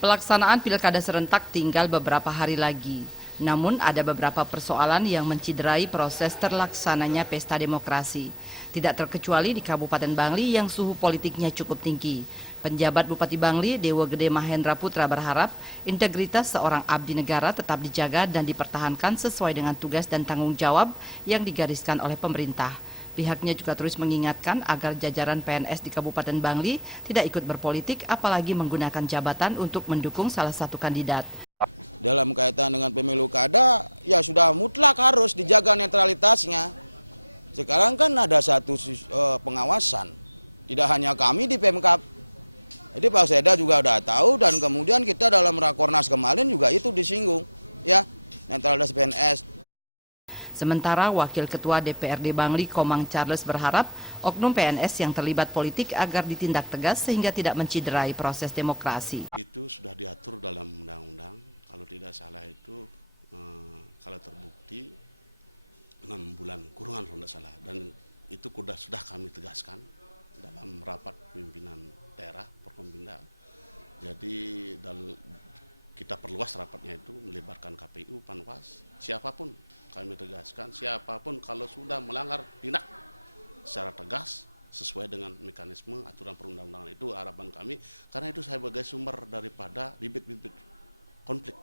Pelaksanaan pilkada serentak tinggal beberapa hari lagi. Namun ada beberapa persoalan yang menciderai proses terlaksananya pesta demokrasi. Tidak terkecuali di Kabupaten Bangli yang suhu politiknya cukup tinggi. Penjabat Bupati Bangli, Dewa Gede Mahendra Putra berharap integritas seorang abdi negara tetap dijaga dan dipertahankan sesuai dengan tugas dan tanggung jawab yang digariskan oleh pemerintah. Pihaknya juga terus mengingatkan agar jajaran PNS di Kabupaten Bangli tidak ikut berpolitik apalagi menggunakan jabatan untuk mendukung salah satu kandidat. Dalam kaitan dengan pemilu kada, ya sudah mutlak harus dijaga netralitasnya. Sekarang kan ada satu pengawasan, tidak hanya kami di Pemkab. Jadi Pak Seda juga udah tahu dan kemudian kita dalam Rakornas kemarin juga itu disinggung, ya netralitas PNS. Sementara Wakil Ketua DPRD Bangli Komang Charles berharap oknum PNS yang terlibat politik agar ditindak tegas sehingga tidak menciderai proses demokrasi. Itu sudah diatur dalam undang-undang, kalau tidak salah itu kalau terbukti 6 bulan kurungan kalau tidak salah, dan itu sudah kami tegaskan dalam rapat pimpinan daerah Porkompinda. Jadi kita perluas rapatnya itu melibatkan KPU, Panwas, siapapun kami tegaskan, siapapun kalau sudah melanggar tindak secara tegas sesuai dengan mekanisme aturan perundang-undangan itu harapan kami, karena itu sebagai sumber daripada bibit-bibit konflik.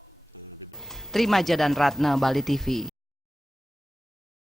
Trima Jadan Ratna, Bali TV.